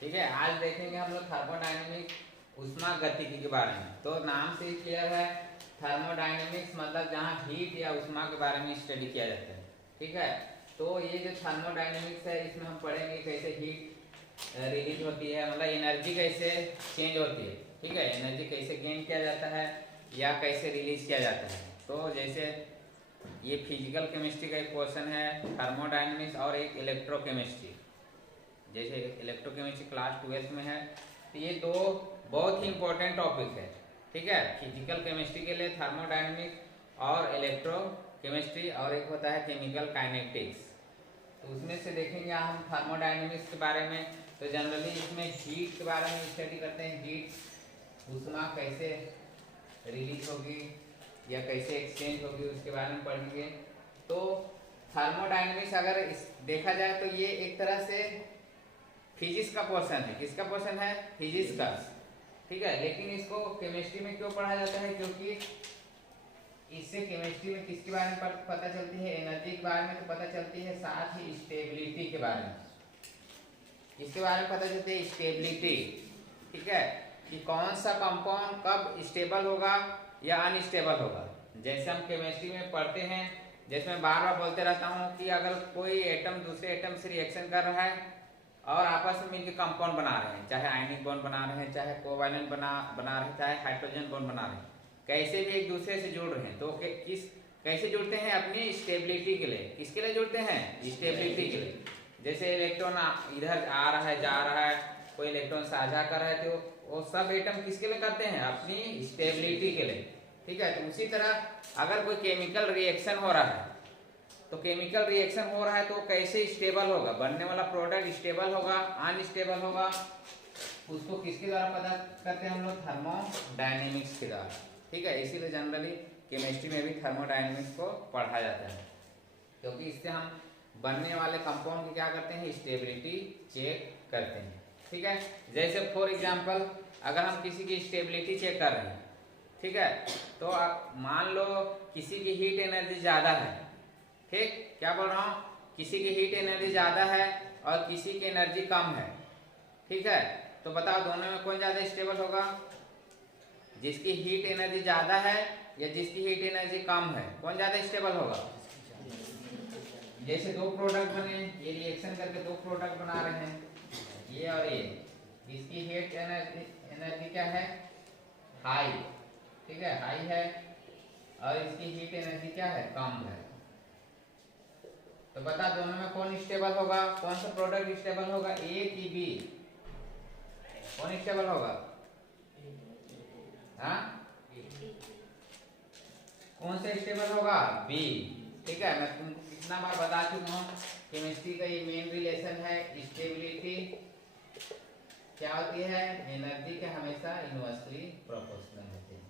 ठीक है, आज देखेंगे हम लोग थर्मोडायनेमिक उष्मा गतिकी के बारे में। तो नाम से ही क्लियर है, थर्मोडायनेमिक्स मतलब जहाँ हीट या उष्मा के बारे में स्टडी किया जाता है। ठीक है, तो ये जो थर्मोडायनेमिक्स है इसमें हम पढ़ेंगे कैसे हीट रिलीज होती है, मतलब एनर्जी कैसे चेंज होती है। ठीक है, एनर्जी कैसे गेन किया जाता है या कैसे रिलीज किया जाता है। तो जैसे ये फिजिकल केमिस्ट्री का एक क्वेश्चन है, थर्मोडायनेमिक्स और एक इलेक्ट्रोकेमिस्ट्री। जैसे इलेक्ट्रोकेमिस्ट्री क्लास 12 में है, तो ये दो बहुत ही इंपॉर्टेंट टॉपिक है। ठीक है, फिजिकल केमिस्ट्री के लिए थर्मोडायनेमिक और इलेक्ट्रोकेमिस्ट्री, और एक होता है केमिकल काइनेटिक्स। तो उसमें से देखेंगे हम थर्मोडायनेमिक्स के बारे में। तो जनरली इसमें हीट के बारे में स्टडी करते हैं, हीट उष्मा कैसे रिलीज होगी या कैसे एक्सचेंज होगी उसके बारे में पढ़ेंगे। तो थर्मोडायनेमिक्स अगर देखा जाए तो ये एक तरह से फिजिक्स का पोर्शन है। किसका पोर्शन है? फिजिक्स का। ठीक है, लेकिन इसको केमिस्ट्री में क्यों पढ़ा जाता है? क्योंकि इससे केमिस्ट्री में किसके बारे में पता चलती है? एनर्जी के बारे में तो पता चलती है, साथ ही स्टेबिलिटी के बारे में। इसके बारे में पता चलती है स्टेबिलिटी। ठीक है, कि कौन सा कंपाउंड कब स्टेबल होगा या अनस्टेबल होगा। जैसे हम केमिस्ट्री में पढ़ते हैं, जैसे मैं बार बार बोलते रहता हूँ कि अगर कोई एटम दूसरे एटम से रिएक्शन कर रहा है और आपस में मिलकर कंपाउंड बना रहे हैं, चाहे आयनिक बॉन्ड बना रहे हैं, चाहे कोवैलेंट बना रहे हैं, चाहे हाइड्रोजन बॉन्ड बना रहे हैं, कैसे भी एक दूसरे से जुड़ रहे हैं, तो कैसे जुड़ते हैं? अपनी स्टेबिलिटी के लिए। किसके लिए जुड़ते हैं? स्टेबिलिटी के लिए। जैसे इलेक्ट्रॉन इधर आ रहा है, जा रहा है, कोई इलेक्ट्रॉन साझा कर रहा है, तो वो सब एटम किसके लिए करते हैं? अपनी स्टेबिलिटी के लिए। ठीक है, तो उसी तरह अगर कोई केमिकल रिएक्शन हो रहा है, तो केमिकल रिएक्शन हो रहा है तो कैसे स्टेबल होगा, बनने वाला प्रोडक्ट स्टेबल होगा अनस्टेबल होगा, उसको किसके द्वारा पता करते हैं हम लोग? थर्मोडायनेमिक्स के द्वारा। ठीक है, इसीलिए जनरली केमिस्ट्री में भी थर्मोडायनेमिक्स को पढ़ा जाता है, क्योंकि इससे हम बनने वाले कंपाउंड की क्या करते हैं? स्टेबिलिटी चेक करते हैं। ठीक है, जैसे फॉर एग्जांपल अगर हम किसी की स्टेबिलिटी चेक कर रहे हैं, ठीक है, तो आप मान लो किसी की हीट एनर्जी ज़्यादा है। ठीक, क्या बोल रहा हूँ? किसी की हीट एनर्जी ज़्यादा है और किसी की एनर्जी कम है। ठीक है, तो बताओ दोनों में कौन ज़्यादा स्टेबल होगा? जिसकी हीट एनर्जी ज़्यादा है या जिसकी हीट एनर्जी कम है, कौन ज़्यादा स्टेबल होगा? जैसे दो प्रोडक्ट बने, ये रिएक्शन करके दो प्रोडक्ट बना रहे हैं, ये और ये, इसकी हीट एनर्जी क्या है? हाई। ठीक है, हाई है, और इसकी हीट एनर्जी क्या है? कम है। तो बता दोनों में कौन स्टेबल होगा? कौन सा प्रोडक्ट स्टेबल होगा? ए की बी? कौन स्टेबल होगा? हाँ, कौन सा स्टेबल होगा? बी। ठीक है, मैं तुमको कितना बार बता चुका हूँ, केमिस्ट्री का ये मेन रिलेशन है। स्टेबिलिटी क्या होती है? एनर्जी के हमेशा इनवर्सली प्रोपोर्शनल होती है।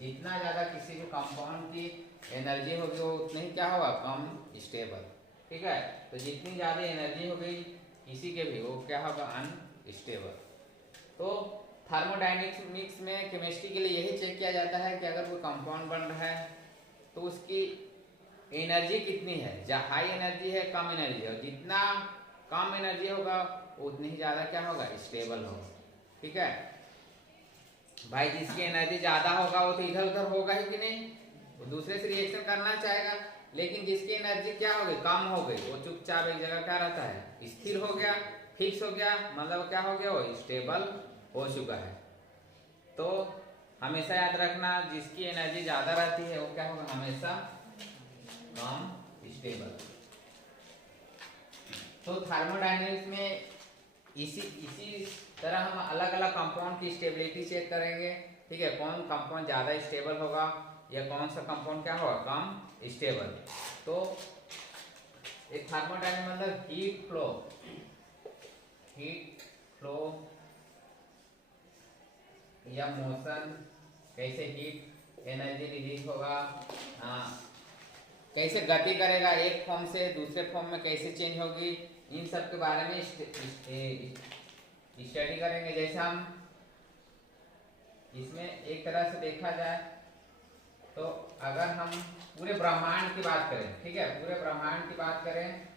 जितना ज्यादा किसी भी कंपाउंड की एनर्जी होगी वो उतनी ही क्या होगा? कम स्टेबल। ठीक है, तो जितनी ज्यादा एनर्जी होगी किसी के भी, वो क्या होगा? अनस्टेबल। तो थर्मोडायनेमिक्स में केमिस्ट्री के लिए यही चेक किया जाता है कि अगर कोई कंपाउंड बन रहा है तो उसकी एनर्जी कितनी है, जहाँ हाई एनर्जी है कम एनर्जी है, और जितना कम एनर्जी होगा उतनी ही ज़्यादा क्या होगा? स्टेबल होगा। ठीक है भाई, जिसकी एनर्जी ज़्यादा होगा वो तो इधर उधर होगा ही कि नहीं, वो दूसरे से रिएक्शन करना चाहेगा। लेकिन जिसकी एनर्जी क्या हो गई? कम हो गई, वो चुपचाप एक जगह क्या रहता है? स्थिर हो गया, फिक्स हो गया, मतलब क्या हो गया? वो स्टेबल हो चुका है। तो हमेशा याद रखना, जिसकी एनर्जी ज़्यादा रहती है वो क्या होगा? हमेशा कम स्टेबल। तो थर्मोडायनेमिक्स में इसी तरह हम अलग अलग कंपाउंड की स्टेबिलिटी चेक करेंगे। ठीक है, कौन कंपाउंड ज़्यादा स्टेबल होगा या कौन सा कंपाउंड क्या होगा? कम स्टेबल। तो एक थर्मोडायनेमिक्स मतलब हीट फ्लो या मोशन, कैसे हीट एनर्जी रिलीज होगा, कैसे गति करेगा एक फॉर्म से दूसरे फॉर्म में, कैसे चेंज होगी, इन सब के बारे में स्टडी करेंगे। जैसे हम इसमें एक तरह से देखा जाए तो अगर हम पूरे ब्रह्मांड की बात करें, ठीक है, पूरे ब्रह्मांड की बात करें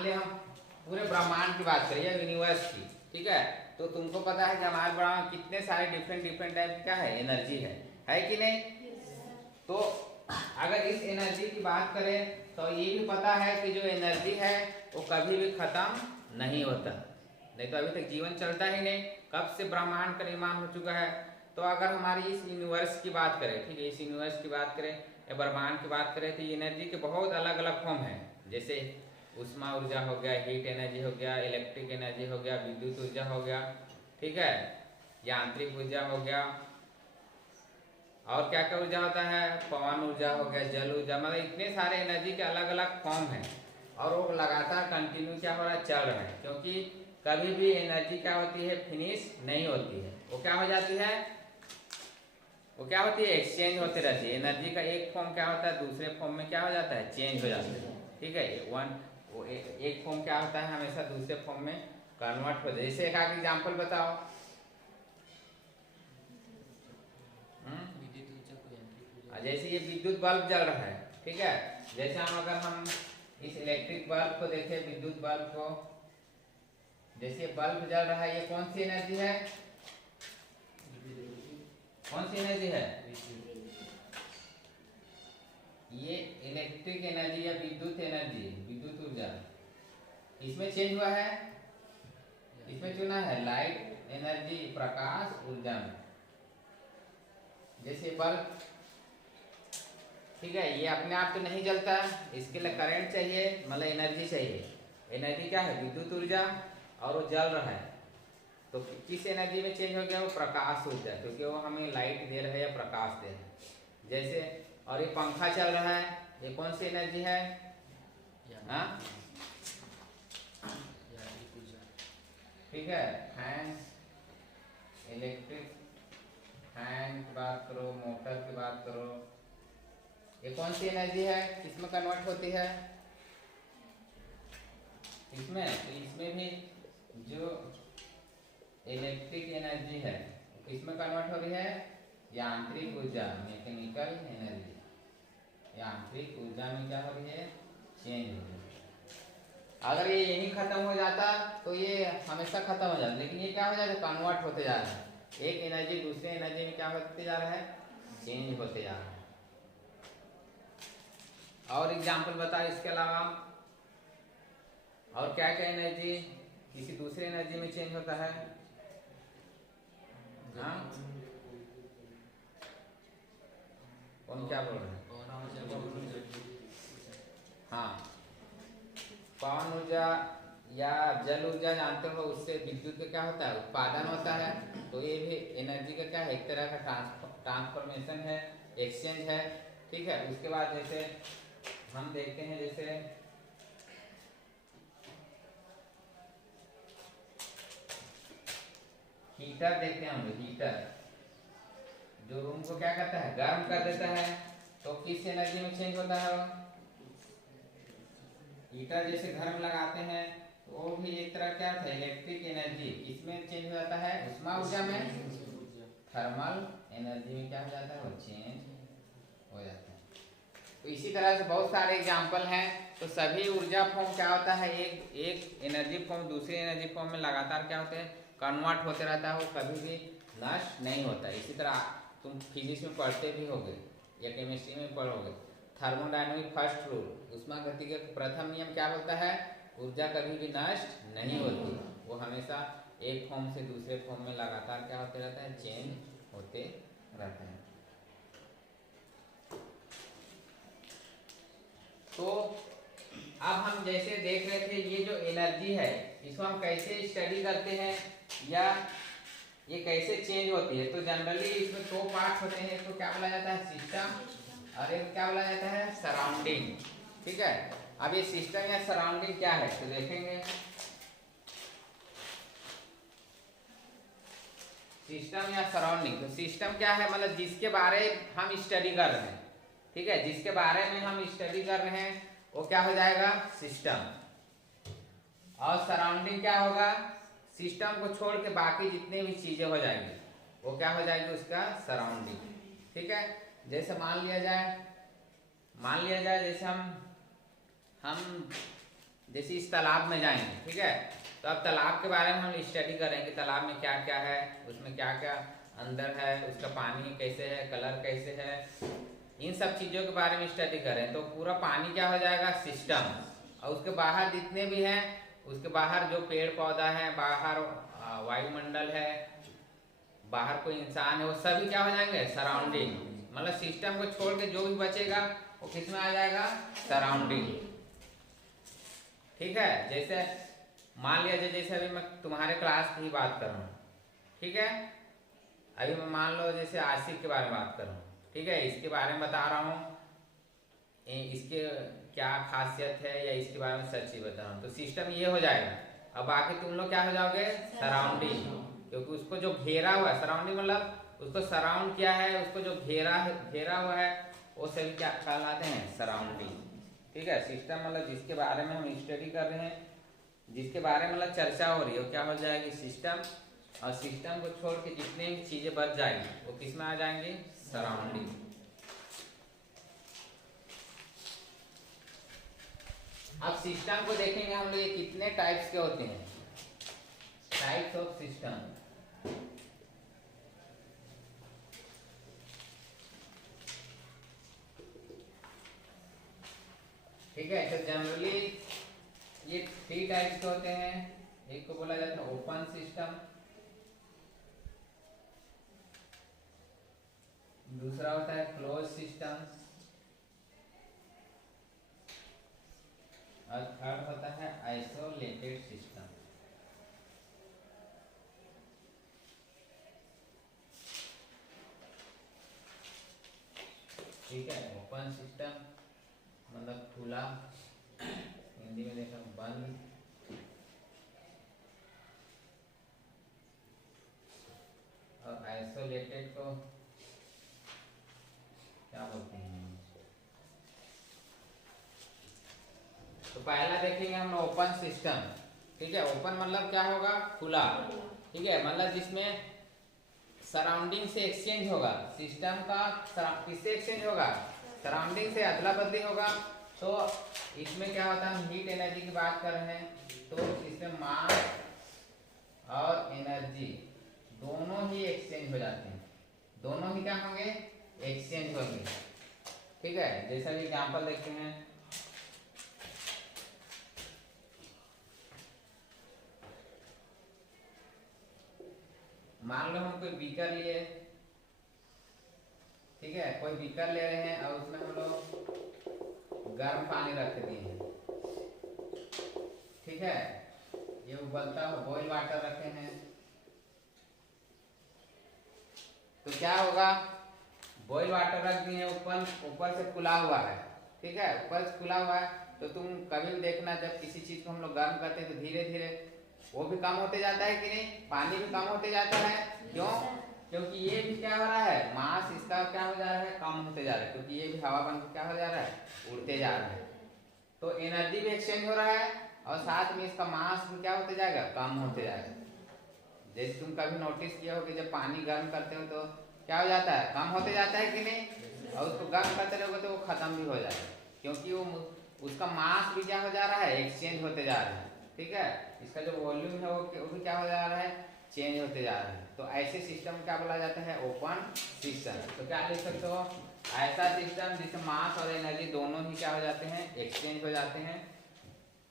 मान ले हम पूरे ब्रह्मांड की बात करें या यूनिवर्स की, ठीक है, तो तुमको पता है कि हमारे ब्रह्मांड में कितने सारे डिफरेंट टाइप की क्या है एनर्जी है कि नहीं। तो अगर इस एनर्जी की बात करें तो ये भी पता है कि जो एनर्जी है वो कभी भी खत्म नहीं होता, नहीं तो अभी तक जीवन चलता ही नहीं, कब से ब्रह्मांड का निर्माण हो चुका है। तो अगर हमारी इस यूनिवर्स की बात करें, ठीक है, इस यूनिवर्स की बात करें या ब्रह्मांड की बात करें तो एनर्जी के बहुत अलग अलग फॉर्म है, जैसे उष्मा ऊर्जा हो गया, हीट एनर्जी हो गया, इलेक्ट्रिक एनर्जी हो गया, विद्युत ऊर्जा हो गया, ठीक है, यांत्रिक ऊर्जा हो गया, और क्या क्या ऊर्जा होता है, पवन ऊर्जा हो गया, जल ऊर्जा, मतलब इतने सारे एनर्जी के अलग अलग फॉर्म हैं और वो लगातार कंटिन्यू क्या हो रहा है, चल रहा है, क्योंकि कभी भी एनर्जी क्या होती है, फिनिश नहीं होती है, वो क्या हो जाती है, वो क्या होती है, एक्सचेंज होते रहती है। एनर्जी का एक फॉर्म क्या होता है दूसरे फॉर्म में क्या हो जाता है, चेंज हो जाता है, ठीक है, एक फॉर्म क्या होता है हमेशा दूसरे फॉर्म में कन्वर्ट हो जाए। जैसे एक आगे एग्जांपल बताओ, जैसे ये विद्युत बल्ब जल रहा है, ठीक है, जैसे हम इस इलेक्ट्रिक बल्ब को देखें, विद्युत बल्ब को, जैसे बल्ब जल रहा है, ये कौन सी एनर्जी है, कौन सी एनर्जी है, ये इलेक्ट्रिक एनर्जी या विद्युत एनर्जी, विद्युत ऊर्जा, इसमें चेंज हुआ है, इसमें चुना है लाइट एनर्जी, प्रकाश ऊर्जा में, जैसे बल्ब, ठीक है, ये अपने आप तो नहीं जलता, इसके लिए करंट चाहिए, मतलब एनर्जी चाहिए, एनर्जी क्या है, विद्युत ऊर्जा, और वो जल रहा है, तो किस एनर्जी में चेंज हो गया, वो प्रकाश ऊर्जा, क्योंकि वो हमें लाइट दे रहा है या प्रकाश दे रहा है। जैसे और ये पंखा चल रहा है, ये कौन सी एनर्जी है, हाँ, ठीक है, फैन, इलेक्ट्रिक फैन की बात करो, मोटर की बात करो, ये कौन सी एनर्जी है, किसमें कन्वर्ट होती है, इसमें, तो इसमें भी जो इलेक्ट्रिक एनर्जी है किसमें कन्वर्ट हो रही है, यांत्रिक ऊर्जा, मैकेनिकल एनर्जी, यांत्रिक ऊर्जा में क्या हो रही है, चेंज हो रही है। अगर ये यही खत्म हो जाता तो ये हमेशा खत्म हो जाता, लेकिन ये क्या हो जाता है, कन्वर्ट होते जा रहा है, एक एनर्जी दूसरे एनर्जी में क्या होते जा रहा है, चेंज होते जा रहा है। और एग्जाम्पल बताओ इसके अलावा, और क्या क्या एनर्जी किसी दूसरे एनर्जी में चेंज होता है, हाँ, कौन क्या बोल रहे हैं, हाँ, पवन ऊर्जा या जल ऊर्जा जानते हो, उससे विद्युत का क्या होता है, उत्पादन होता है, तो ये भी एनर्जी का क्या है, एक तरह का ट्रांसफॉर्मेशन है, एक्सचेंज है, ठीक है। उसके बाद जैसे हम देखते हैं, जैसे हीटर देखते हैं हम लोग, हीटर जो रूम को क्या करता है, गर्म कर देता है, तो किस एनर्जी में चेंज होता है, हीटर जैसे घर में लगाते हैं तो वो भी एक तरह क्या था, इलेक्ट्रिक एनर्जी, किसमें चेंज हो जाता है, उष्मा ऊर्जा में, थर्मल एनर्जी में क्या हो जाता है, वो चेंज हो जाता है। तो इसी तरह से बहुत सारे एग्जाम्पल हैं। तो सभी ऊर्जा फॉर्म क्या होता है, एक एनर्जी फॉर्म दूसरी एनर्जी फॉर्म में लगातार क्या होते हैं, कन्वर्ट होते रहता है, वो कभी भी नष्ट नहीं होता। इसी तरह तुम फिजिक्स में पढ़ते भी होगे या केमिस्ट्री में पढ़ोगे, थर्मोडायनेमिक फर्स्ट रूल, ऊष्मागतिकी का प्रथम नियम क्या बोलता है, ऊर्जा कभी भी नष्ट नहीं होती, वो हमेशा एक फॉर्म से दूसरे फॉर्म में लगातार क्या होते रहता है, चेंज होते रहते हैं। तो अब हम जैसे देख रहे थे, ये जो एनर्जी है इसको हम कैसे स्टडी करते हैं या ये कैसे चेंज होती है। तो जनरली इसमें दो पार्ट होते हैं, इसको क्या बोला जाता है, सिस्टम, और एक क्या बोला जाता है, सराउंडिंग, ठीक है। अब ये सिस्टम या सराउंडिंग क्या है तो देखेंगे। सिस्टम या सराउंडिंग, तो सिस्टम क्या है, मतलब जिसके बारे हम स्टडी कर रहे हैं, ठीक है, जिसके बारे में हम स्टडी कर रहे हैं वो क्या हो जाएगा, सिस्टम। और सराउंडिंग क्या होगा, सिस्टम को छोड़ के बाकी जितने भी चीजें हो जाएंगी वो क्या हो जाएगी, उसका सराउंडिंग, ठीक है। जैसे मान लिया जाए जैसे हम जैसे इस तालाब में जाएंगे, ठीक है, तो अब तालाब के बारे में हम स्टडी करेंगे कि तालाब में क्या क्या है, उसमें क्या क्या अंदर है, उसका पानी कैसे है, कलर कैसे है, इन सब चीज़ों के बारे में स्टडी करें तो पूरा पानी क्या हो जाएगा, सिस्टम। और उसके बाहर जितने भी हैं, उसके बाहर जो पेड़ पौधा है, बाहर वायुमंडल है, बाहर कोई इंसान है, वो सभी क्या हो जाएंगे, सराउंडिंग। मतलब सिस्टम को छोड़ के जो भी बचेगा वो किस में आ जाएगा, सराउंडिंग। ठीक है, जैसे मान लिया जैसे अभी मैं तुम्हारे क्लास की ही बात कर रहा हूँ, ठीक है, अभी मैं मान लो जैसे आशिक के बारे में बात कर रहा हूँ, ठीक है, इसके बारे में बता रहा हूँ, इसके क्या खासियत है या इसके बारे में सच ही बता रहा हूँ, तो सिस्टम ये हो जाएगा। अब बाकी तुम लोग क्या हो जाओगे, सराउंडिंग, क्योंकि उसको जो घेरा हुआ है, सराउंडिंग मतलब उसको सराउंड किया है, उसको जो घेरा हुआ है वो सभी क्या कहलाते हैं, सराउंडिंग। ठीक है, सिस्टम मतलब जिसके बारे में हम स्टडी कर रहे हैं, जिसके बारे में मतलब चर्चा हो रही है, वो क्या हो जाएगी, सिस्टम। और सिस्टम को छोड़ के जितने भी चीजें बच जाएंगी वो किस में आ जाएंगी, सराउंडिंग। अब सिस्टम को देखेंगे हम लोग, ये कितने टाइप्स के होते हैं, टाइप्स ऑफ सिस्टम। ठीक है, तो जनरली ये 3 टाइप्स के होते हैं। एक को बोला जाता है ओपन सिस्टम, दूसरा होता है क्लोज सिस्टम, और थर्ड होता है आइसोलेटेड सिस्टम। ठीक है, ओपन सिस्टम मतलब खुला, हिंदी में देखा बंद, और आइसोलेटेड को क्या बोलते हैं। तो पहला देखेंगे हम ओपन सिस्टम। ठीक है, ओपन मतलब क्या होगा, खुला। ठीक है, मतलब जिसमें सराउंडिंग से एक्सचेंज होगा, सिस्टम का किससे एक्सचेंज होगा, सराउंडिंग से अदला बदली होगा। तो इसमें क्या होता है, हम हीट एनर्जी की बात कर रहे हैं, तो इसमें मास और एनर्जी दोनों ही एक्सचेंज हो जाते हैं, दोनों ही क्या होंगे, एक्सचेंज होंगे। ठीक है, जैसा कि एग्जांपल देखते हैं, मान लो हम कोई बीकर लिए, ठीक है, कोई बीकर ले रहे हैं और उसमें हम लोग गर्म पानी रख दिए हैं, ठीक है, ये उबलता हुआ बॉइल वाटर रखे हैं, तो क्या होगा, बॉइल वाटर रख दिए, ऊपर से खुला हुआ है, ठीक है, ऊपर से खुला हुआ है, तो तुम कभी भी देखना जब किसी चीज को हम लोग गर्म करते हैं तो धीरे धीरे वो भी कम होते जाता है कि नहीं, पानी भी कम होते जाता है। क्यों, क्योंकि ये भी क्या हो रहा है, मास इसका क्या हो जा रहा है, कम होते जा रहा है, क्योंकि ये भी हवा बन के क्या हो जा रहा है, उड़ते जा रहा है। तो एनर्जी भी एक्सचेंज हो रहा है और साथ में इसका मास भी क्या होते जाएगा, कम होते जाएगा। जैसे तुम कभी नोटिस किया हो कि जब पानी गर्म करते हो तो क्या हो जाता है, कम होते जाता है कि नहीं, और उसको गर्म करते रहोगे तो वो खत्म भी हो जाएगा, क्योंकि वो उसका मास भी क्या हो जा रहा है, एक्सचेंज होते जा रहा है। ठीक है, इसका जो वॉल्यूम है वो भी क्या हो जा रहा है, चेंज होते जा रहा है। तो ऐसे सिस्टम क्या बोला जाता है, ओपन सिस्टम। तो क्या लिख सकते हो, ऐसा सिस्टम जिसमें मास और एनर्जी दोनों ही क्या हो जाते हैं, एक्सचेंज हो जाते हैं,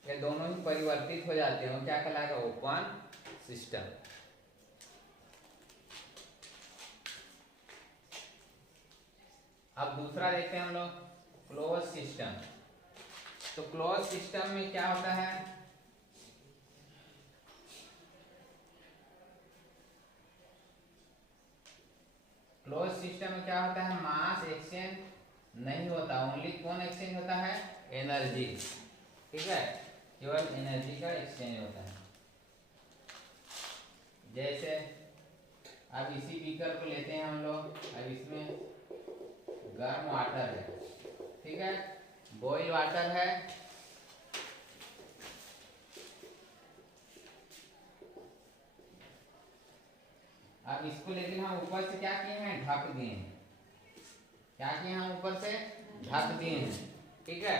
या दोनों ही परिवर्तित हो जाते हैं, वो क्या कहलाएगा, ओपन सिस्टम। अब दूसरा देखते हैं हम लोग, क्लोज सिस्टम। तो क्लोज सिस्टम में क्या होता है, क्लोज सिस्टम में क्या होता है, मास एक्सचेंज नहीं होता, ओनली कौन एक्सचेंज होता है, एनर्जी। ठीक है, केवल एनर्जी का एक्सचेंज होता है। जैसे अब इसी बीकर को लेते हैं हम लोग, अब इसमें गर्म वाटर है, ठीक है, बॉइल वाटर है, अब इसको लेकिन हम ऊपर से क्या किए हैं, ढक दिए हैं, क्या किए हम ऊपर से ढक दिए हैं। ठीक है,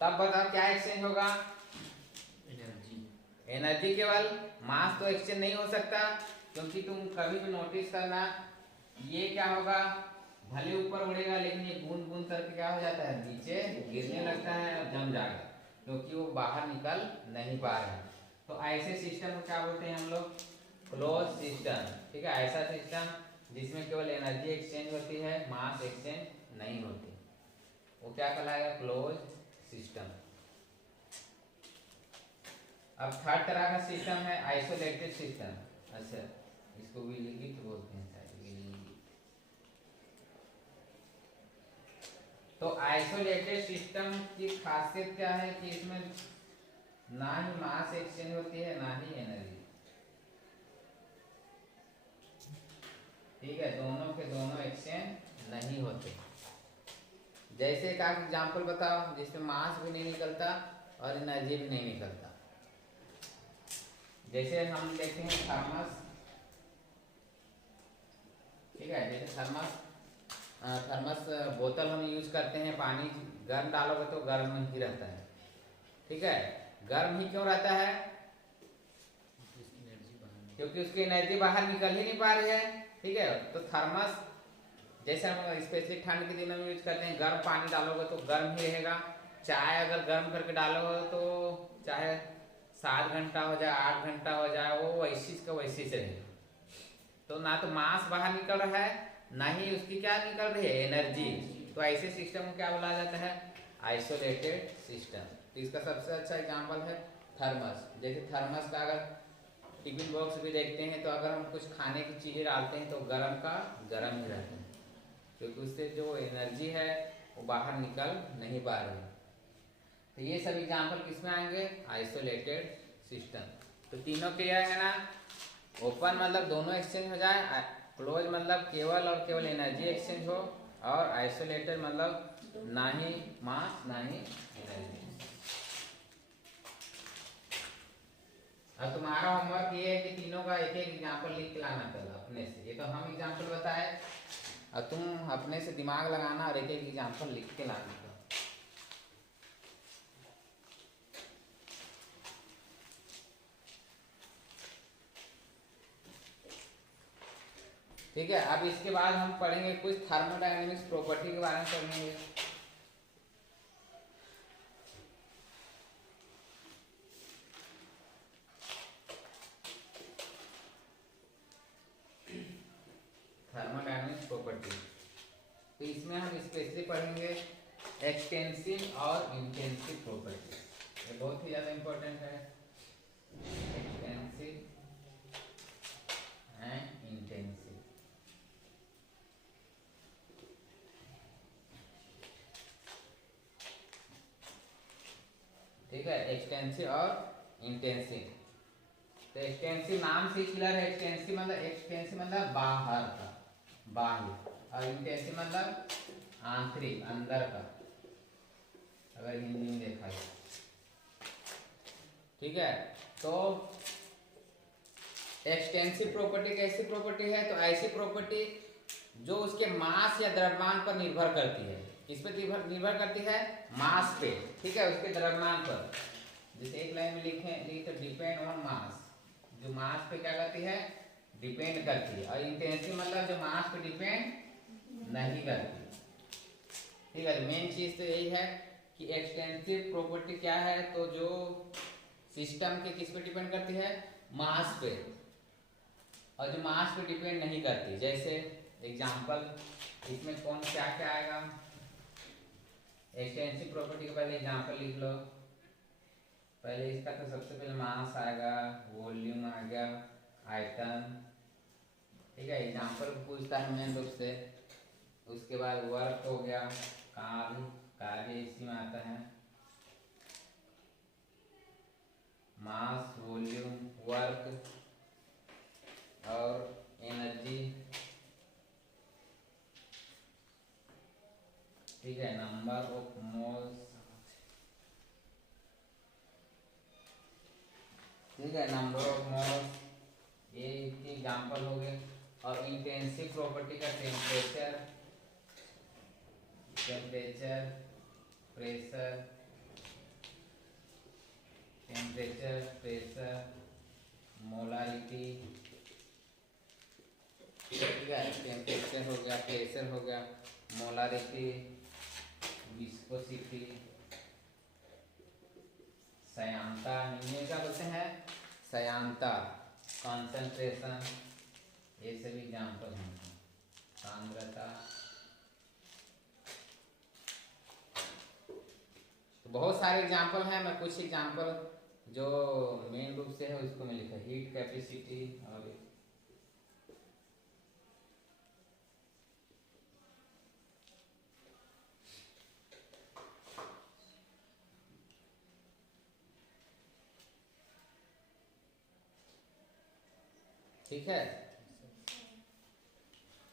तब बताओ क्या एक्सचेंज होगा, एनर्जी केवल मास तो एक्सचेंज नहीं हो सकता, क्योंकि तुम कभी भी नोटिस करना ये क्या होगा, भले ऊपर उड़ेगा लेकिन ये बूंद बूंद करके क्या हो जाता है, नीचे गिरने लगता है और जम जाएगा, क्योंकि वो बाहर निकल नहीं पा रहा है। तो ऐसे सिस्टम को क्या बोलते हैं हम लोग, क्लोज सिस्टम। ठीक है, ऐसा सिस्टम जिसमें केवल एनर्जी एक्सचेंज होती है, मास एक्सचेंज नहीं होती, वो क्या कहलाएगा, क्लोज सिस्टम। अब थर्ड तरह का सिस्टम है आइसोलेटेड सिस्टम। अच्छा, इसको विलिगित बोलते हैं शायद, विलिगित। तो आइसोलेटेड सिस्टम की खासियत क्या है कि इसमें ना ही मास एक्सचेंज होती है ना ही एनर्जी। ठीक है, दोनों के दोनों एक्सचेंज नहीं होते। जैसे एक एग्जांपल बताओ जिसमें मास भी नहीं निकलता और एनर्जी भी नहीं निकलता। जैसे हम देखते हैं थर्मस। ठीक है, जैसे थर्मस बोतल हम यूज करते हैं, पानी गर्म डालोगे तो गर्म ही रहता है। ठीक है, गर्म ही क्यों रहता है, क्योंकि उसकी एनर्जी बाहर निकल ही नहीं पा रही है। ठीक है, तो थर्मस जैसे हम स्पेशली ठंड के दिनों में यूज करते हैं, गर्म पानी डालोगे तो गर्म ही रहेगा। चाय अगर गर्म करके डालोगे तो चाहे 7 घंटा हो जाए 8 घंटा हो जाए, वो वैसी का वैसी से रहेगा। तो ना तो मास बाहर निकल रहा है ना ही उसकी क्या निकल रही है, एनर्जी। तो ऐसे सिस्टम को क्या बोला जाता है, आइसोलेटेड सिस्टम। तो इसका सबसे अच्छा एग्जांपल है थर्मस। जैसे थर्मस का अगर टिफिन बॉक्स भी देखते हैं तो अगर हम कुछ खाने की चीज़ें डालते हैं तो गर्म का गर्म ही रहता है, क्योंकि उससे जो एनर्जी है वो बाहर निकल नहीं पा रही। तो ये सब एग्जांपल किसमें आएंगे, आइसोलेटेड सिस्टम। तो तीनों क्लियर है ना। ओपन मतलब दोनों एक्सचेंज हो जाए, क्लोज मतलब केवल और केवल एनर्जी एक्सचेंज हो, और आइसोलेटेड मतलब ना ही मास ना ही एनर्जी। अब तुम्हारा होमवर्क ये है कि तीनों का एक एक एग्जांपल लिख के लाना कल अपने से। ये तो हम एग्जांपल बताए, और तुम अपने से दिमाग लगाना और एक एक एग्जांपल लिख के लाना। ठीक है, अब इसके बाद हम पढ़ेंगे कुछ थर्मोडायनेमिक्स प्रॉपर्टी के बारे में पढ़ेंगे। थर्मोडायनेमिक्स प्रॉपर्टी, तो इसमें हम स्पेशली पढ़ेंगे एक्सटेंसिव और इंटेंसिव प्रॉपर्टी। ये बहुत ही ज़्यादा इम्पोर्टेंट है, एक्सटेंसिव एंड इंटेंसिव। ठीक है, एक्सटेंसिव और इंटेंसिव। तो एक्सटेंसिव नाम से क्लियर है, एक्सटेंसिव मतलब बाहर का, बाह्य, और इंटेंसिव मतलब आंतरिक, अंदर का, अगर हिंदी में देखा जाए। ठीक है, तो एक्सटेंसिव प्रॉपर्टी कैसी प्रॉपर्टी है, तो ऐसी प्रॉपर्टी जो उसके मास या द्रव्यमान पर निर्भर करती है। किस पे निर्भर करती है, मास पे। ठीक है, उसके द्रव्यमान पर। जैसे एक लाइन में लिखे तो डिपेंड ऑन मास, जो मास पे क्या करती है, डिपेंड करती है। और इंटेंसिव मतलब जो मास पे डिपेंड नहीं करती। ठीक है, मेन चीज तो यही है कि एक्सटेंसिव प्रॉपर्टी क्या है, तो जो सिस्टम के किस पे डिपेंड करती है, मास पे, और जो मास पे डिपेंड नहीं करती। जैसे एग्जांपल इसमें कौन क्या क्या आएगा, एक्सटेंसिव प्रॉपर्टी का पहले एग्जांपल लिख लो। पहले इसका तो सबसे पहले मास आएगा, वॉल्यूम आ गया, आयतन। ठीक है, एग्जांपल पूछता है मेन रूप से। उसके बाद वर्क हो गया, कार्य इसी में आता है, मास, वॉल्यूम, वर्क और एनर्जी। ठीक है, नंबर ऑफ मोल्स। ठीक है, नंबर ऑफ मोल्स, ये इसके एग्जाम्पल हो गए। और इंटेंसिव प्रॉपर्टी का temperature, pressure, temperature, pressure, molarity, ठीक है, टेम्परेचर हो गया, प्रेशर हो गया, मोलारिटी, विस्कोसिटी, सयांता, इन्हें क्या बोलते हैं, सयांता, कॉन्सेंट्रेशन, ये सभी एग्जाम्पल हैं, सांद्रता। तो बहुत सारे एग्जाम्पल हैं, मैं कुछ एग्जाम्पल जो मेन रूप से है उसको मैं लिखा, हीट कैपेसिटी और ठीक है।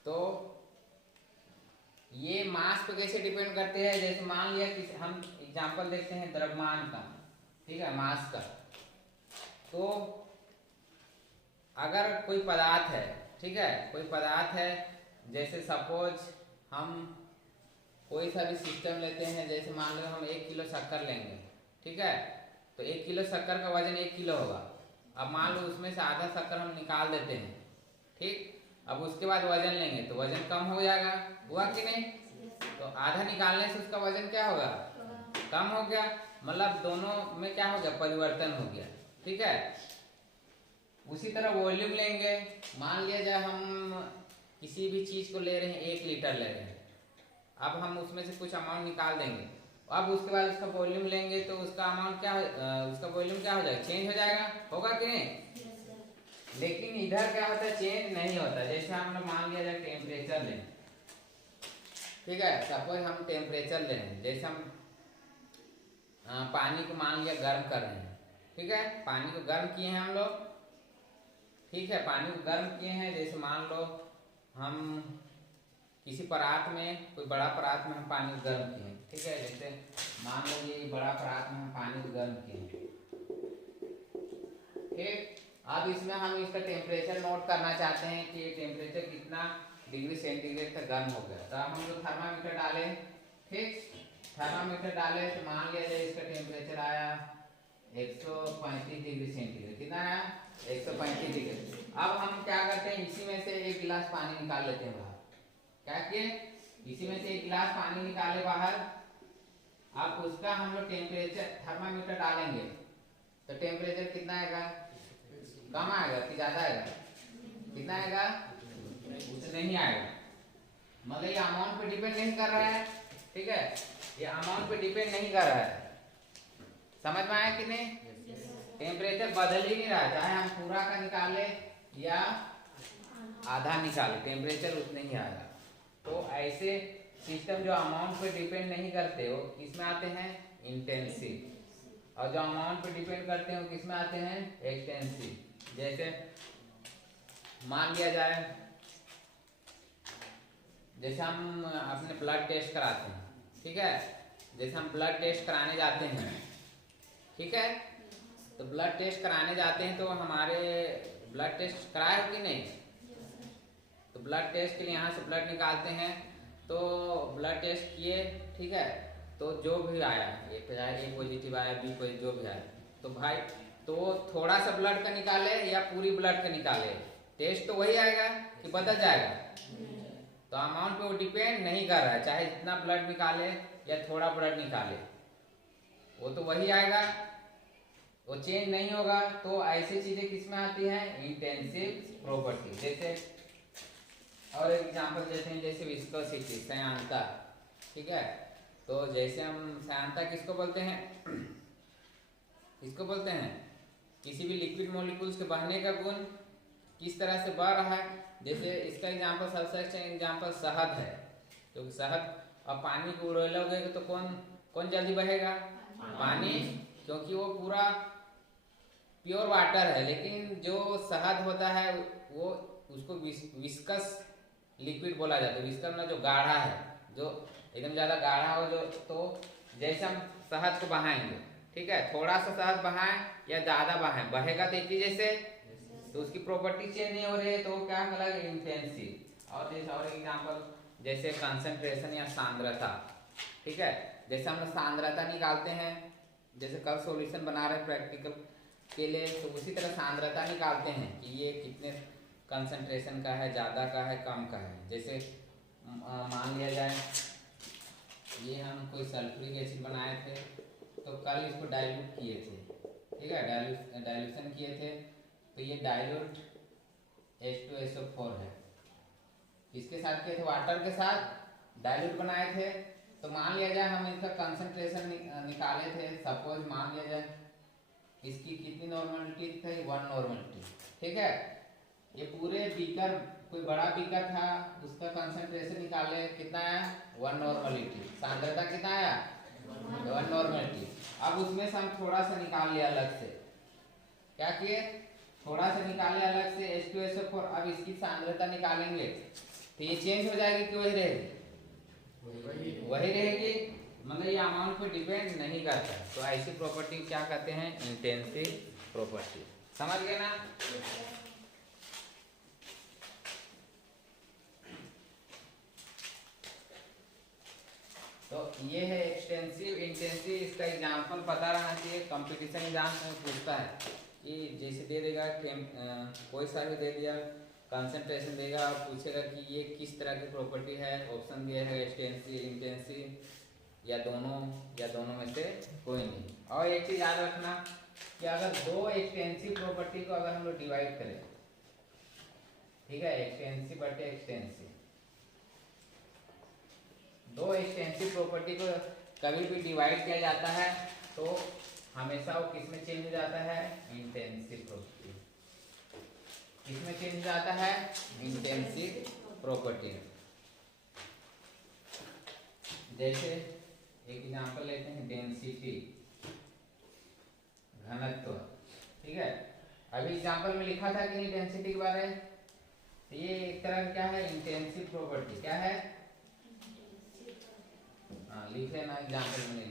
तो ये मास पे कैसे डिपेंड करते हैं, जैसे मान लिया कि हम एग्जांपल देखते हैं द्रव्यमान का, ठीक है, मास का। तो अगर कोई पदार्थ है, ठीक है, कोई पदार्थ है, जैसे सपोज हम कोई सा भी सिस्टम लेते हैं, जैसे मान लो हम 1 किलो शक्कर लेंगे, ठीक है, तो 1 किलो शक्कर का वजन 1 किलो होगा। अब मान लो उसमें से आधा शक्कर हम निकाल देते हैं, ठीक, अब उसके बाद वजन लेंगे तो वजन कम हो जाएगा, हुआ कि नहीं? तो आधा निकालने से उसका वजन क्या होगा, कम हो गया, मतलब दोनों में क्या हो गया, परिवर्तन हो गया, ठीक है। उसी तरह वॉल्यूम लेंगे, मान लिया जाए हम किसी भी चीज को ले रहे हैं, 1 लीटर ले रहे हैं, अब हम उसमें से कुछ अमाउंट निकाल देंगे, अब उसके बाद उसका वॉल्यूम लेंगे तो उसका अमाउंट क्या, उसका वॉल्यूम क्या हो जाएगा, चेंज हो जाएगा, होगा कि नहीं? लेकिन इधर क्या होता है, चेंज नहीं होता। जैसे हम लोग मान लिया जाए टेम्परेचर लें, ठीक है, सपोज हम टेम्परेचर ले रहे हैं, जैसे हम पानी को मान लिया गर्म कर रहे हैं, ठीक है, पानी को गर्म किए हैं हम लोग, ठीक है, पानी को गर्म किए हैं, जैसे मान लो हम किसी परात में, कोई बड़ा परात में हम पानी को गर्म किए हैं, ठीक है, जैसे मान लो ये बड़ा परात में हम पानी को गर्म किए हैं, ठीक। अब इसमें हम इसका टेम्परेचर नोट करना चाहते हैं कि ये टेम्परेचर कितना डिग्री सेंटीग्रेड तक गर्म हो गया, तो हम लोग थर्मामीटर डाले, ठीक, थर्मामीटर डाले तो मान लिया जाए इसका टेम्परेचर आया 135 डिग्री सेंटीग्रेड, कितना आया, 135 डिग्री। अब हम क्या करते हैं, इसी में से 1 गिलास पानी निकाल लेते हैं बाहर, क्या किए, इसी में से 1 गिलास पानी निकाले बाहर। अब उसका हम लोग टेम्परेचर थर्मामीटर डालेंगे तो टेम्परेचर कितना आएगा, कम आएगा कि ज्यादा आएगा, कितना आएगा, उतना नहीं आएगा, मतलब ये अमाउंट पे डिपेंड नहीं कर रहा है, ठीक है, ये अमाउंट पे डिपेंड नहीं कर रहा है, समझ में आया कि नहीं? टेम्परेचर बदल ही नहीं रहा, चाहे हम पूरा का निकाले या आधा निकाले, टेम्परेचर उतने ही आएगा। तो ऐसे सिस्टम जो अमाउंट पे डिपेंड नहीं करते वो किसमें आते हैं, इंटेंसिव, और जो अमाउंट पे डिपेंड करते हैं वो किसमें आते हैं, एक्सटेंसिव। जैसे मान लिया जाए, जैसे हम अपने ब्लड टेस्ट कराते हैं, ठीक है, जैसे हम ब्लड टेस्ट कराने जाते हैं, ठीक है, तो ब्लड टेस्ट कराने जाते हैं तो हमारे ब्लड टेस्ट कराए हो कि नहीं, तो ब्लड टेस्ट के लिए यहाँ से ब्लड निकालते हैं, तो ब्लड टेस्ट किए, ठीक है, तो जो भी आया, ए पॉजिटिव आया, बी पॉजिटिव, जो भी आया, तो भाई तो थोड़ा सा ब्लड का निकाले या पूरी ब्लड का निकाले, टेस्ट तो वही आएगा कि बदल जाएगा, तो अमाउंट पे वो डिपेंड नहीं कर रहा है, चाहे जितना ब्लड निकाले या थोड़ा ब्लड निकाले वो तो वही आएगा, वो चेंज नहीं होगा। तो ऐसी चीजें किसमें आती हैं, इंटेंसिव प्रॉपर्टी। जैसे और एक एग्जांपल देते हैं, जैसे विस्कोसिटी, सयांता, ठीक है, तो जैसे हम सयांता किसको बोलते हैं, किसको बोलते हैं, किसी भी लिक्विड मॉलिक्यूल्स के बहने का गुण किस तरह से बढ़ रहा है। जैसे इसका एग्जांपल, सबसे अच्छा एग्जांपल शहद है, क्योंकि शहद अब पानी को उड़ेलोगे तो कौन जल्दी बहेगा, पानी, क्योंकि वो पूरा प्योर वाटर है, लेकिन जो शहद होता है वो उसको विस्कस लिक्विड बोला जाता है। विस्कस ना जो गाढ़ा है, जो एकदम ज्यादा गाढ़ा हो, जो तो जैसे हम शहद को बहाएंगे, ठीक है, थोड़ा सा शहद बहाएं या ज्यादा बहाएं, बहेगा तो एक ही जैसे, तो उसकी प्रॉपर्टी चेंज नहीं हो रही है, तो क्या कहलाएगा, इंटेंसिव। और जैसे और एग्जांपल, जैसे कंसंट्रेशन या सांद्रता, ठीक है, जैसे हम लोग सांद्रता निकालते हैं, जैसे कल सॉल्यूशन बना रहे प्रैक्टिकल के लिए, तो उसी तरह सांद्रता निकालते हैं कि ये कितने कंसंट्रेशन का है, ज़्यादा का है, कम का है। जैसे मान लिया जाए ये हम कोई सल्फ्यूरिक एसिड बनाए थे, तो कल इसको डाइल्यूट किए थे, ठीक है, डाइल्यूशन किए थे, तो ये डाइल्यूट H2SO4 है। इसके साथ किए थे, वाटर के साथ डाइल्यूट बनाए थे। तो मान लिया जाए हम इसका कंसंट्रेशन निकाले थे, सपोज मान लिया जाए इसकी कितनी नॉर्मलिटी थी, 1 नॉर्मलिटी, ठीक है। ये पूरे बीकर, कोई बड़ा बीकर था, उसका कंसंट्रेशन निकाले, कितना आया, 1 नॉर्मलिटी। सांद्रता कितना आया, 1 नॉर्मलिटी। अब उसमें से हम थोड़ा सा निकाल लिया अलग से, क्या किए, थोड़ा सा निकाले अलग से H2SO4। अब इसकी सांद्रता निकालेंगे तो ये चेंज हो जाएगी कि वही रहेगी, वही रहेगी, मतलब ये अमाउंट पे डिपेंड नहीं करता। तो ऐसी प्रॉपर्टी क्या कहते हैं, इंटेंसिव प्रॉपर्टी। समझ गए ना। तो ये है एक्सटेंसिव, इंटेंसिव। इसका एग्जांपल पता रहना चाहिए, कंपटीशन एग्जाम में पूछता है। ये जैसे दे देगा कोई सा भी दे दिया, कंसंट्रेशन देगा और पूछेगा कि ये किस तरह की प्रॉपर्टी है। ऑप्शन दिया है एक्सटेंसिव, इंटेंसिव या दोनों में से कोई नहीं। और एक चीज याद रखना कि अगर दो एक्सटेंसिव प्रॉपर्टी को अगर हम लोग डिवाइड करें, ठीक है, एक्सटेंसिव बटे एक्सटेंसिव, दो एक्सटेंसिव प्रॉपर्टी को कभी भी डिवाइड किया जाता है तो हमेशा वो किस में चेंज हो जाता है, इंटेंसिव प्रॉपर्टी। किसमें चेंज हो जाता है, इंटेंसिव प्रॉपर्टी। जैसे एक एग्जांपल लेते हैं, डेंसिटी, घनत्व, ठीक है। अभी एग्जांपल में लिखा था कि नहीं डेंसिटी के बारे में, तो ये एक तरह का क्या है, इंटेंसिव प्रॉपर्टी। क्या है, हाँ लिख लेना, एग्जांपल में नहीं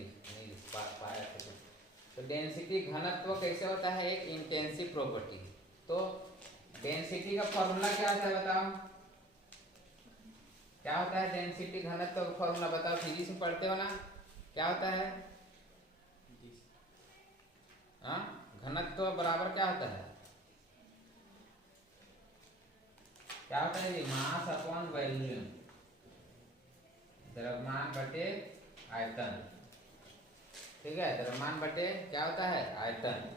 लिख पाया थे। तो डेंसिटी, घनत्व कैसे होता है, एक इंटेंसिव प्रॉपर्टी। तो डेंसिटी का फॉर्मूला क्या होता है बताओ, क्या होता है डेंसिटी घनत्व का फॉर्मूला बताओ, फिजिक्स में पढ़ते हो ना, क्या होता है, हाँ, घनत्व बराबर क्या होता है, क्या होता है जी, मास अपॉन वॉल्यूम, द्रव्यमान बटे आयतन, ठीक है। द्रव्यमान बटे क्या होता है, आयतन।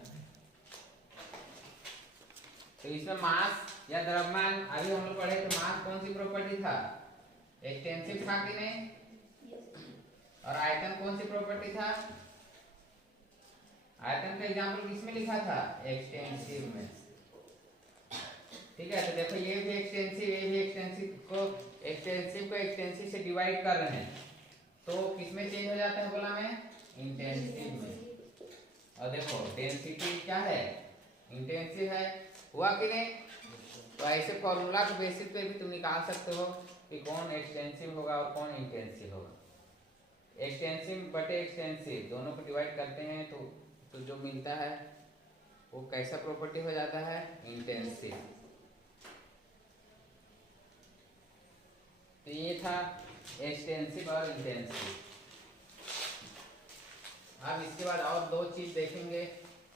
तो इसमें मास या द्रव्यमान, अभी हम लोग पढ़े थे, मास कौन सी प्रॉपर्टी था, एक्सटेंसिव था कि नहीं, और आयतन कौन सी प्रॉपर्टी था, आयतन का एग्जांपल किसमें लिखा था, एक्सटेंसिव में, ठीक है। तो देखो ये भी एक्सटेंसिव, ये भी एक्सटेंसिव को एक्सटेंसिव से डिवाइड कर रहे हैं, तो किसमें चेंज हो जाता है बोला मैं, इंटेंसिव में। और देखो डेंसिटी क्या है, इंटेंसिव है, हुआ कि नहीं। तो ऐसे फॉर्मूला के बेसिस पे भी तुम निकाल सकते हो कि कौन एक्सटेंसिव होगा और कौन इंटेंसिव होगा। एक्सटेंसिव बटे एक्सटेंसिव दोनों को डिवाइड करते हैं तो जो मिलता है वो कैसा प्रॉपर्टी हो जाता है, इंटेंसिव। तो ये था एक्सटेंसिव और इंटेंसिव। अब इसके बाद और दो चीज देखेंगे,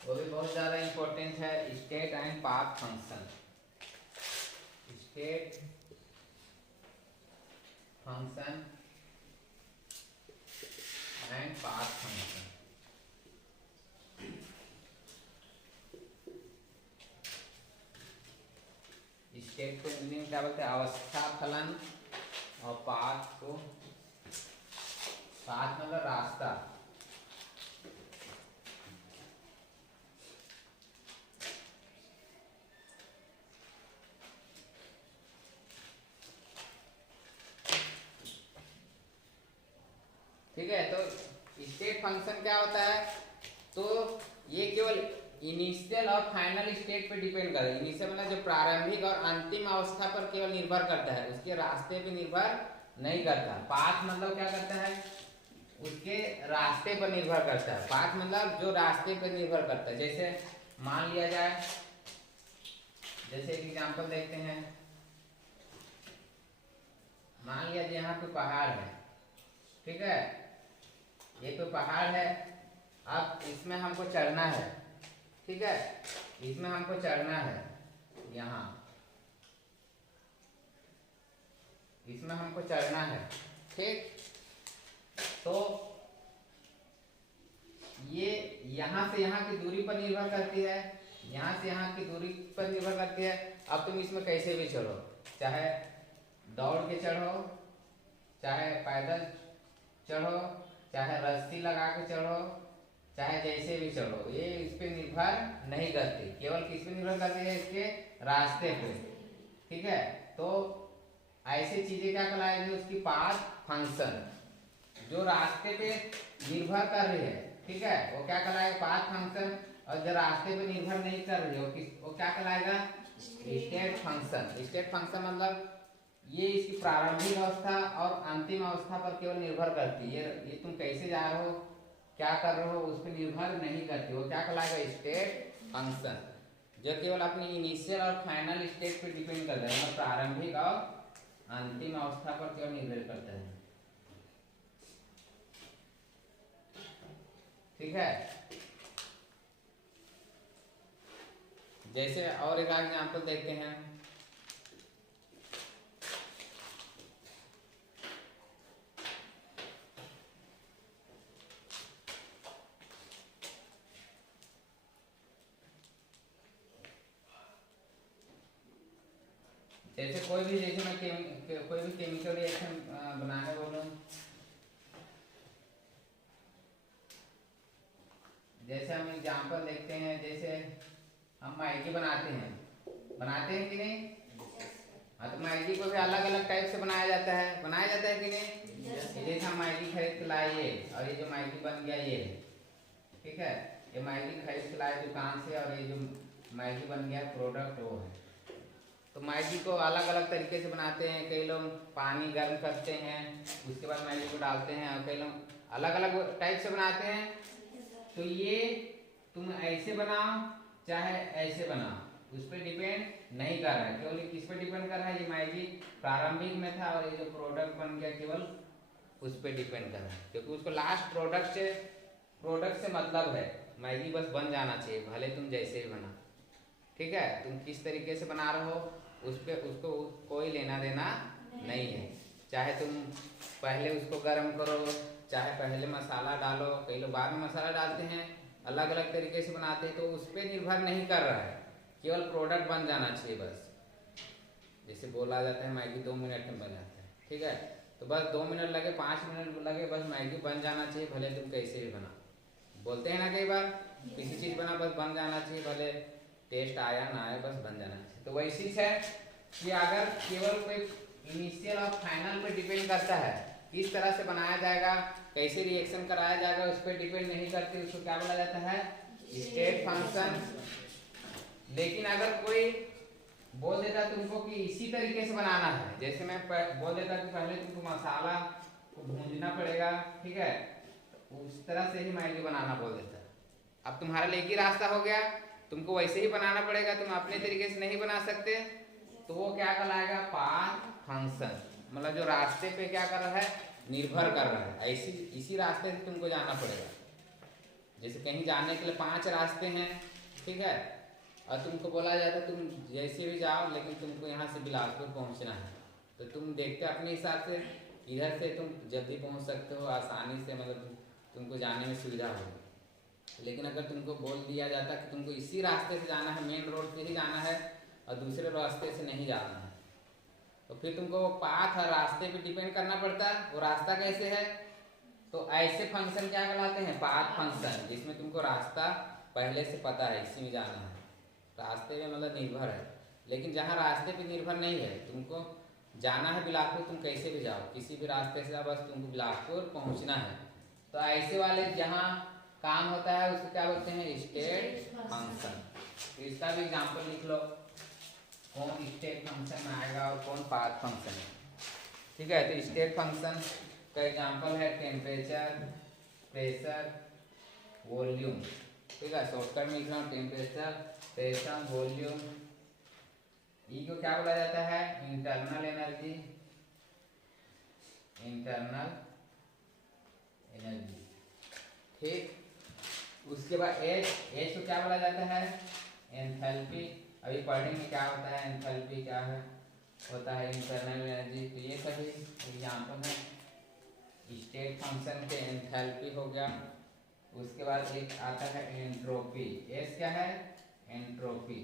वो भी बहुत ज्यादा इंपॉर्टेंट है, state and path function. State function and path function. State को मीनिंग क्या बोलते हैं, अवस्था फलन, और पाथ को, पाथ मतलब रास्ता, ठीक है। तो स्टेट फंक्शन क्या होता है, तो ये केवल इनिशियल और फाइनल स्टेट पे डिपेंड करता है। इनिशियल मतलब जो प्रारंभिक और अंतिम अवस्था पर केवल निर्भर करता है, उसके रास्ते पे निर्भर नहीं करता। पाथ मतलब क्या करता है, उसके रास्ते पर निर्भर करता है। पाथ मतलब जो रास्ते पर निर्भर करता है। जैसे मान लिया जाए, जैसे एक एग्जांपल देखते हैं, मान लिया यहाँ कोई पहाड़ है, ठीक है, ये कोई पहाड़ है। अब इसमें हमको चढ़ना है, ठीक है, इसमें हमको चढ़ना है, यहाँ इसमें हमको चढ़ना है, ठीक। तो ये यहाँ से यहाँ की दूरी पर निर्भर करती है, यहाँ से यहाँ की दूरी पर निर्भर करती है। अब तुम इसमें कैसे भी चढ़ो, चाहे दौड़ के चढ़ो, चाहे पैदल चढ़ो, चाहे रस्सी लगा के चढ़ो, चाहे जैसे भी चढ़ो, ये इस पे निर्भर नहीं करती, केवल किस पे निर्भर करती है, इसके रास्ते पे, ठीक है। तो ऐसी चीजें क्या कहलाएगी, उसकी पाथ फंक्शन, जो रास्ते पे निर्भर कर रही है, ठीक है, वो क्या कहलाएगा, पाथ फंक्शन। और जो रास्ते पे निर्भर नहीं कर रही है वो क्या कहलाएगा, स्टेट फंक्शन। स्टेट फंक्शन मतलब ये इसकी प्रारंभिक अवस्था और अंतिम अवस्था पर केवल निर्भर करती है, ये तुम कैसे जा रहे हो, क्या कर रहे हो, उस पर निर्भर नहीं करती, वो क्या कहलाएगा, स्टेट फंक्शन, जो केवल अपनी इनिशियल और फाइनल स्टेट पे डिपेंड करता है, मतलब प्रारंभिक और अंतिम अवस्था पर केवल निर्भर करता है, ठीक है। जैसे और एक एग्जांपल देखते हैं, जैसे कोई भी, जैसे मैं कोई भी केमिकल रिएक्शन बनाने बोलूं, जैसे हम एग्जांपल देखते हैं, जैसे हम मैगी बनाते हैं कि नहीं, हाँ, तो मैगी को भी अलग अलग टाइप से बनाया जाता है कि नहीं। जैसे हम मैगी खरीद के लाए और ये जो मैगी बन गया ये, ठीक है, ये मैगी खरीद के लाए दुकान से और ये जो मैगी बन गया प्रोडक्ट वो है। तो मैगी को अलग अलग तरीके से बनाते हैं, कई लोग पानी गर्म करते हैं, उसके बाद मैगी को डालते हैं, और कई लोग अलग अलग टाइप से बनाते हैं। तो ये तुम ऐसे बनाओ चाहे ऐसे बनाओ, उस पर डिपेंड नहीं कर रहा है, केवल किस पर डिपेंड कर रहा है, ये मैगी प्रारंभिक में था और ये जो प्रोडक्ट बन गया केवल उस पर डिपेंड कर रहा है, क्योंकि उसको लास्ट प्रोडक्ट से मतलब है, मैगी बस बन जाना चाहिए, भले तुम जैसे भी बना, ठीक है। तुम किस तरीके से बना रहे हो उस पे उसको कोई लेना देना नहीं है, चाहे तुम पहले उसको गर्म करो, चाहे पहले मसाला डालो, कई लोग बाद में मसाला डालते हैं, अलग अलग तरीके से बनाते हैं, तो उस पर निर्भर नहीं कर रहा है, केवल प्रोडक्ट बन जाना चाहिए बस। जैसे बोला जाता है मैगी 2 मिनट में बन जाता है, ठीक है, तो बस 2 मिनट लगे 5 मिनट लगे, बस मैगी बन जाना चाहिए, भले तुम कैसे भी बना। बोलते हैं ना कई बार, किसी चीज़ बना बस बन जाना चाहिए, भले टेस्ट आया ना आया बस बन जाना चाहिए। तो वैसी है कि अगर केवल कोई इनिशियल और फाइनल पे डिपेंड करता है, किस तरह से बनाया जाएगा, कैसे रिएक्शन कराया जाएगा, उस पर डिपेंड नहीं करती, उसको क्या बोला जाता है, स्टेट फंक्शन। लेकिन अगर कोई बोल देता तुमको कि इसी तरीके से बनाना है, जैसे मैं बोल देता कि पहले तुमको मसाला को भूंजना पड़ेगा, ठीक है, उस तरह से ही मैगी बनाना बोल देता। अब तुम्हारा लिए एक ही रास्ता हो गया, तुमको वैसे ही बनाना पड़ेगा, तुम अपने तरीके से नहीं बना सकते, तो वो क्या कहलाएगा, पाथ फंक्शन, मतलब जो रास्ते पे क्या कर रहा है, निर्भर कर रहा है, ऐसी इसी रास्ते से तुमको जाना पड़ेगा। जैसे कहीं जाने के लिए 5 रास्ते हैं, ठीक है, और तुमको बोला जाता है तुम जैसे भी जाओ, लेकिन तुमको यहाँ से बिलासपुर पहुँचना है, तो तुम देखते अपने हिसाब से इधर से तुम जल्दी पहुँच सकते हो आसानी से, मतलब तुमको जाने में सुविधा होगी। लेकिन अगर तुमको बोल दिया जाता कि तुमको इसी रास्ते से जाना है, मेन रोड से ही जाना है और दूसरे रास्ते से नहीं जाना है, तो फिर तुमको वो पाथ और रास्ते पे डिपेंड करना पड़ता है, वो रास्ता कैसे है। तो ऐसे फंक्शन क्या कहलाते हैं, पाथ फंक्शन, जिसमें तुमको रास्ता पहले से पता है, इसी में जाना है, रास्ते में मतलब निर्भर है। लेकिन जहाँ रास्ते पे निर्भर नहीं है, तुमको जाना है बिलासपुर, तुम कैसे भी जाओ, किसी भी रास्ते से जाओ, बस तुमको बिलासपुर पहुँचना है, तो ऐसे वाले जहाँ काम होता है उसको क्या बोलते हैं, स्टेट फंक्शन। तो इसका भी एग्जांपल लिख लो, कौन स्टेट फंक्शन में आएगा और कौन पाथ फंक्शन है, ठीक है। तो स्टेट फंक्शन का एग्जांपल है टेम्परेचर, प्रेशर, वॉल्यूम, ठीक है, शॉर्टकट में लिख रहा हूँ, टेम्परेचर, प्रेशर, वॉल्यूम। ई को क्या बोला जाता है, इंटरनल एनर्जी, इंटरनल एनर्जी, ठीक। उसके बाद एच, एच को क्या बोला जाता है? एंथैल्पी। अभी पढ़ेंगे क्या होता है एंथैल्पी, क्या है होता है इंटरनल एनर्जी। तो ये सभी एग्जाम्पल है स्टेट फंक्शन के। एंथैल्पी हो गया। उसके बाद एक आता है एंट्रोपी। एस क्या है? एंट्रोपी।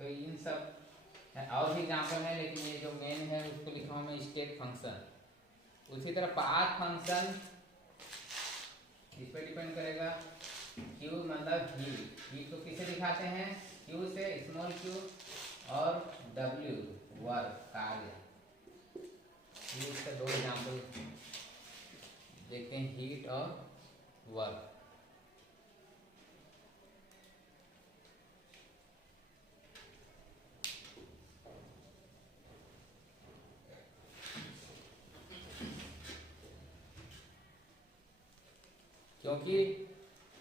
तो इन सब है, और भी एग्जाम्पल है, लेकिन ये जो मेन है उसको लिखा हूँ मैं स्टेट फंक्शन। उसी तरह पाथ फंक्शन इस पर डिपेंड करेगा। क्यू मतलब हीट, हीट को किसे दिखाते हैं? क्यू से, स्मॉल क्यू, और डब्ल्यू वर्क, कार्य। ये इसका दो एग्जाम्पल देखते हैं, हीट और वर्क। क्योंकि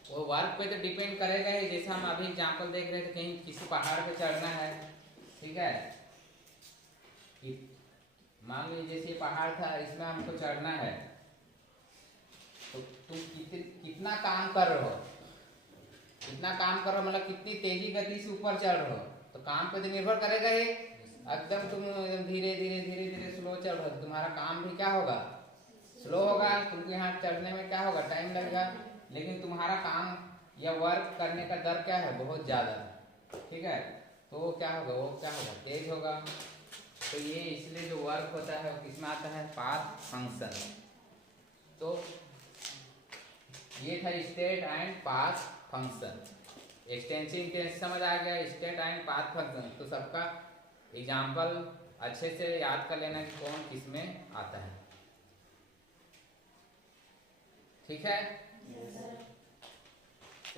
वो वर्क पे तो डिपेंड करेगा ही। जैसे हम अभी एग्जाम्पल देख रहे थे, कहीं किसी पहाड़ पे चढ़ना है, ठीक है, कि मान लीजिए जैसे पहाड़ था, इसमें हमको चढ़ना है, तो तुम कितना काम कर रहे हो, कितना काम कर रहे हो मतलब कितनी तेजी गति से ऊपर चढ़ रहे हो, तो काम पे तो निर्भर करेगा ही। एकदम तुम धीरे धीरे धीरे धीरे स्लो चढ़ रहे हो, तुम्हारा काम भी क्या होगा? स्लो होगा। तुमको यहाँ चढ़ने में क्या होगा? टाइम लगेगा। लेकिन तुम्हारा काम या वर्क करने का दर क्या है? बहुत ज़्यादा, ठीक है, तो वो क्या होगा? वो क्या होगा? तेज होगा। तो ये इसलिए जो वर्क होता है वो किसमें आता है? Path function. तो ये था state and path function. Extensive intensive समझ आ गया, स्टेट एंड पाथ फंक्शन। तो सबका एग्जाम्पल अच्छे से याद कर लेना कि कौन किसमें आता है, ठीक है।